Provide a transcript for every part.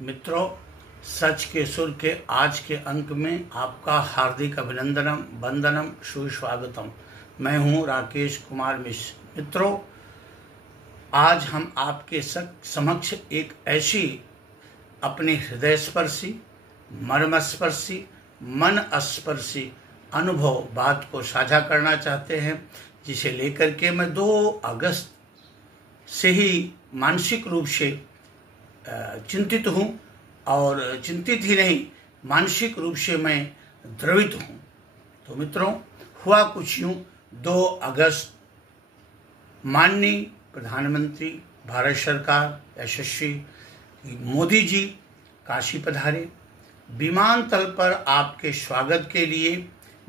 मित्रों, सच के सुर के आज के अंक में आपका हार्दिक अभिनंदनम, वंदनम, सुस्वागतम। मैं हूं राकेश कुमार मिश्र। मित्रों, आज हम आपके समक्ष एक ऐसी अपने हृदय स्पर्शी, मर्मस्पर्शी, मन स्पर्शी अनुभव बात को साझा करना चाहते हैं, जिसे लेकर के मैं 2 अगस्त से ही मानसिक रूप से चिंतित हूं, और चिंतित ही नहीं, मानसिक रूप से मैं द्रवित हूं। तो मित्रों, हुआ कुछ यूं, 2 अगस्त माननीय प्रधानमंत्री भारत सरकार यशस्वी मोदी जी काशी पधारे। विमानतल पर आपके स्वागत के लिए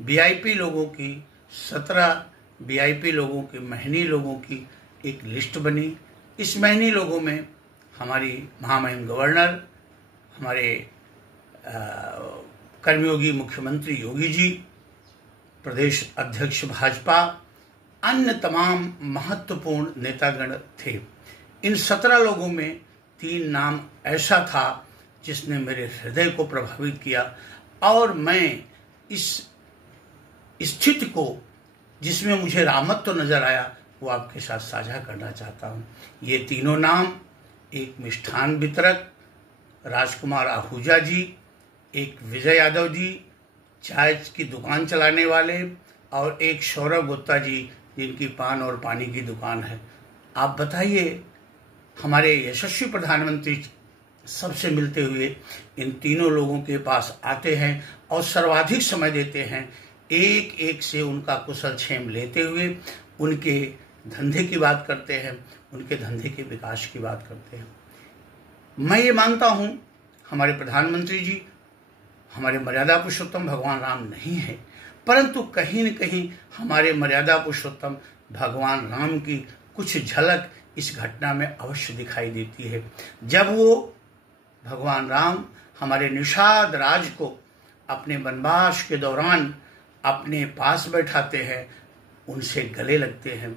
वीआईपी लोगों की 17 वीआईपी लोगों की, मेहनी लोगों की एक लिस्ट बनी। इस मेहनी लोगों में हमारी महामहिम गवर्नर, हमारे कर्मयोगी मुख्यमंत्री योगी जी, प्रदेश अध्यक्ष भाजपा, अन्य तमाम महत्वपूर्ण नेतागण थे। इन 17 लोगों में 3 नाम ऐसा था जिसने मेरे हृदय को प्रभावित किया, और मैं इस स्थिति को, जिसमें मुझे रामत तो नजर आया, वो आपके साथ साझा करना चाहता हूँ। ये तीनों नाम, एक मिष्ठान वितरक राजकुमार आहूजा जी, एक विजय यादव जी चाय की दुकान चलाने वाले, और एक सौरभ गुप्ता जी जिनकी पान और पानी की दुकान है। आप बताइए, हमारे यशस्वी प्रधानमंत्री सबसे मिलते हुए इन तीनों लोगों के पास आते हैं और सर्वाधिक समय देते हैं, एक एक से उनका कुशल क्षेम लेते हुए उनके धंधे की बात करते हैं, उनके धंधे के विकास की बात करते हैं। मैं ये मानता हूं, हमारे प्रधानमंत्री जी हमारे मर्यादा पुरुषोत्तम भगवान राम नहीं है, परंतु कहीं न कहीं हमारे मर्यादा पुरुषोत्तम भगवान राम की कुछ झलक इस घटना में अवश्य दिखाई देती है, जब वो भगवान राम हमारे निषाद राज को अपने वनवास के दौरान अपने पास बैठाते हैं, उनसे गले लगते हैं।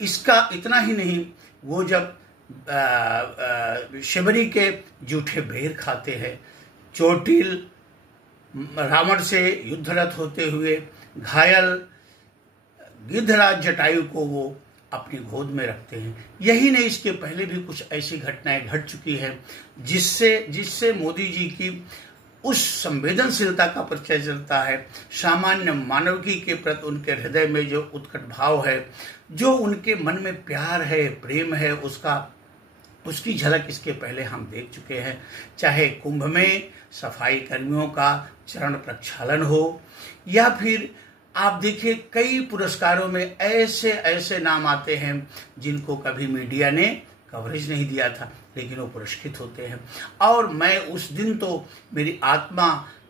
इसका इतना ही नहीं, वो जब शबरी के जूठे बेर खाते हैं, चोटिल रावण से युद्धरत होते हुए घायल गिद्धराज जटायु को वो अपनी गोद में रखते हैं। यही नहीं, इसके पहले भी कुछ ऐसी घटनाएं घट चुकी हैं जिससे मोदी जी की उस संवेदनशीलता का परिचय चलता है, सामान्य मानवकी के प्रति उनके हृदय में जो उत्कट भाव है, जो उनके मन में प्यार है, प्रेम है, उसकी झलक इसके पहले हम देख चुके हैं। चाहे कुंभ में सफाई कर्मियों का चरण प्रक्षालन हो, या फिर आप देखिए कई पुरस्कारों में ऐसे ऐसे नाम आते हैं जिनको कभी मीडिया ने कवरेज नहीं दिया था, लेकिन वो पुरस्कृत होते हैं। और मैं उस दिन तो मेरी आत्मा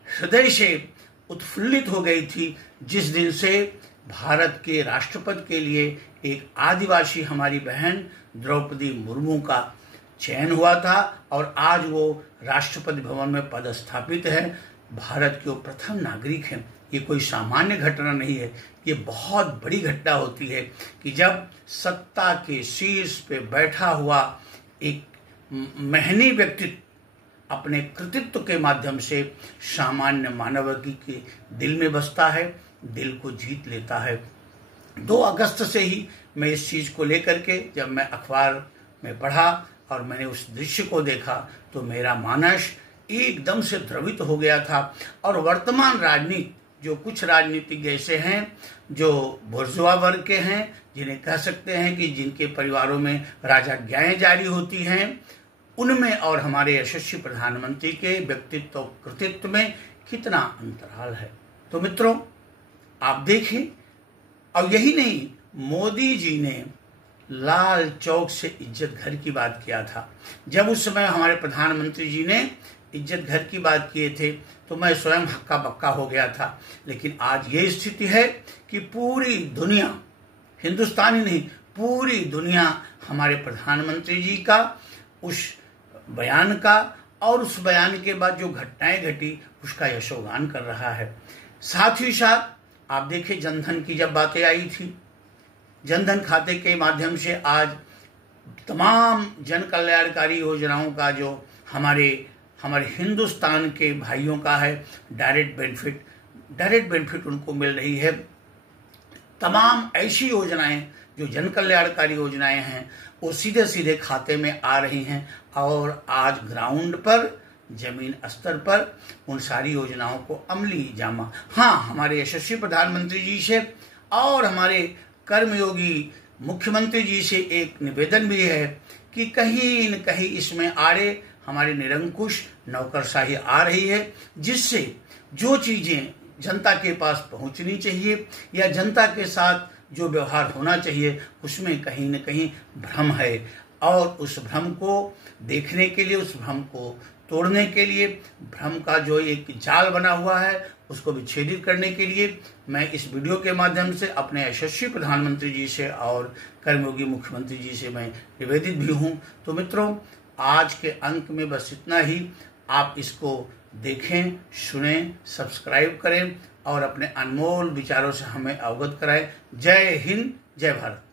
हृदय से उत्फुल्लित हो गई थी, जिस दिन से भारत के राष्ट्रपति के लिए एक आदिवासी हमारी बहन द्रौपदी मुर्मू का चयन हुआ था, और आज वो राष्ट्रपति भवन में पदस्थापित है। भारत के वो प्रथम नागरिक हैं। ये कोई सामान्य घटना नहीं है, ये बहुत बड़ी घटना होती है कि जब सत्ता के शीर्ष पे बैठा हुआ एक महनी व्यक्तित्व अपने कृतित्व के माध्यम से सामान्य मानवकी के दिल में बसता है, दिल को जीत लेता है। 2 अगस्त से ही मैं इस चीज को लेकर के, जब मैं अखबार में पढ़ा और मैंने उस दृश्य को देखा, तो मेरा मानस एकदम से द्रवित हो गया था। और वर्तमान राजनीति, जो कुछ राजनीतिज्ञ ऐसे हैं जो बुर्जुआ वर्ग के हैं, जिन्हें कह सकते हैं कि जिनके परिवारों में राजज्ञाएं जारी होती हैं, उनमें और हमारे यशस्वी प्रधानमंत्री के व्यक्तित्व और कृतित्व में कितना अंतराल है। तो मित्रों, आप देखें, और यही नहीं, मोदी जी ने लाल चौक से इज्जत घर की बात किया था। जब उस समय हमारे प्रधानमंत्री जी ने इज्जत घर की बात किए थे, तो मैं स्वयं हक्का बक्का हो गया था। लेकिन आज ये स्थिति है कि पूरी दुनिया, हिंदुस्तान ही नहीं, पूरी दुनिया हमारे प्रधानमंत्री जी का उस बयान का, और उस बयान के बाद जो घटनाएं घटी, उसका यशोगान कर रहा है। साथ ही साथ आप देखिए, जनधन की जब बातें आई थी, जनधन खाते के माध्यम से आज तमाम जन कल्याणकारी योजनाओं का जो हमारे हमारे हिंदुस्तान के भाइयों का है डायरेक्ट बेनिफिट उनको मिल रही है। तमाम ऐसी योजनाएं जो जन कल्याणकारी योजनाएं हैं वो सीधे सीधे खाते में आ रही हैं और आज ग्राउंड पर जमीन स्तर पर उन सारी योजनाओं को अमली जामा। हाँ, हमारे यशस्वी प्रधानमंत्री जी से और हमारे कर्मयोगी मुख्यमंत्री जी से एक निवेदन भी है कि कहीं न कहीं इसमें आड़े हमारी निरंकुश नौकरशाही आ रही है, जिससे जो चीजें जनता के पास पहुंचनी चाहिए या जनता के साथ जो व्यवहार होना चाहिए उसमें कहीं न कहीं भ्रम है। और उस भ्रम को देखने के लिए, उस भ्रम को तोड़ने के लिए, भ्रम का जो एक जाल बना हुआ है उसको विच्छेदित करने के लिए मैं इस वीडियो के माध्यम से अपने यशस्वी प्रधानमंत्री जी से और कर्मयोगी मुख्यमंत्री जी से मैं निवेदित भी हूं। तो मित्रों, आज के अंक में बस इतना ही। आप इसको देखें, सुनें, सब्सक्राइब करें और अपने अनमोल विचारों से हमें अवगत कराएं। जय हिंद, जय भारत।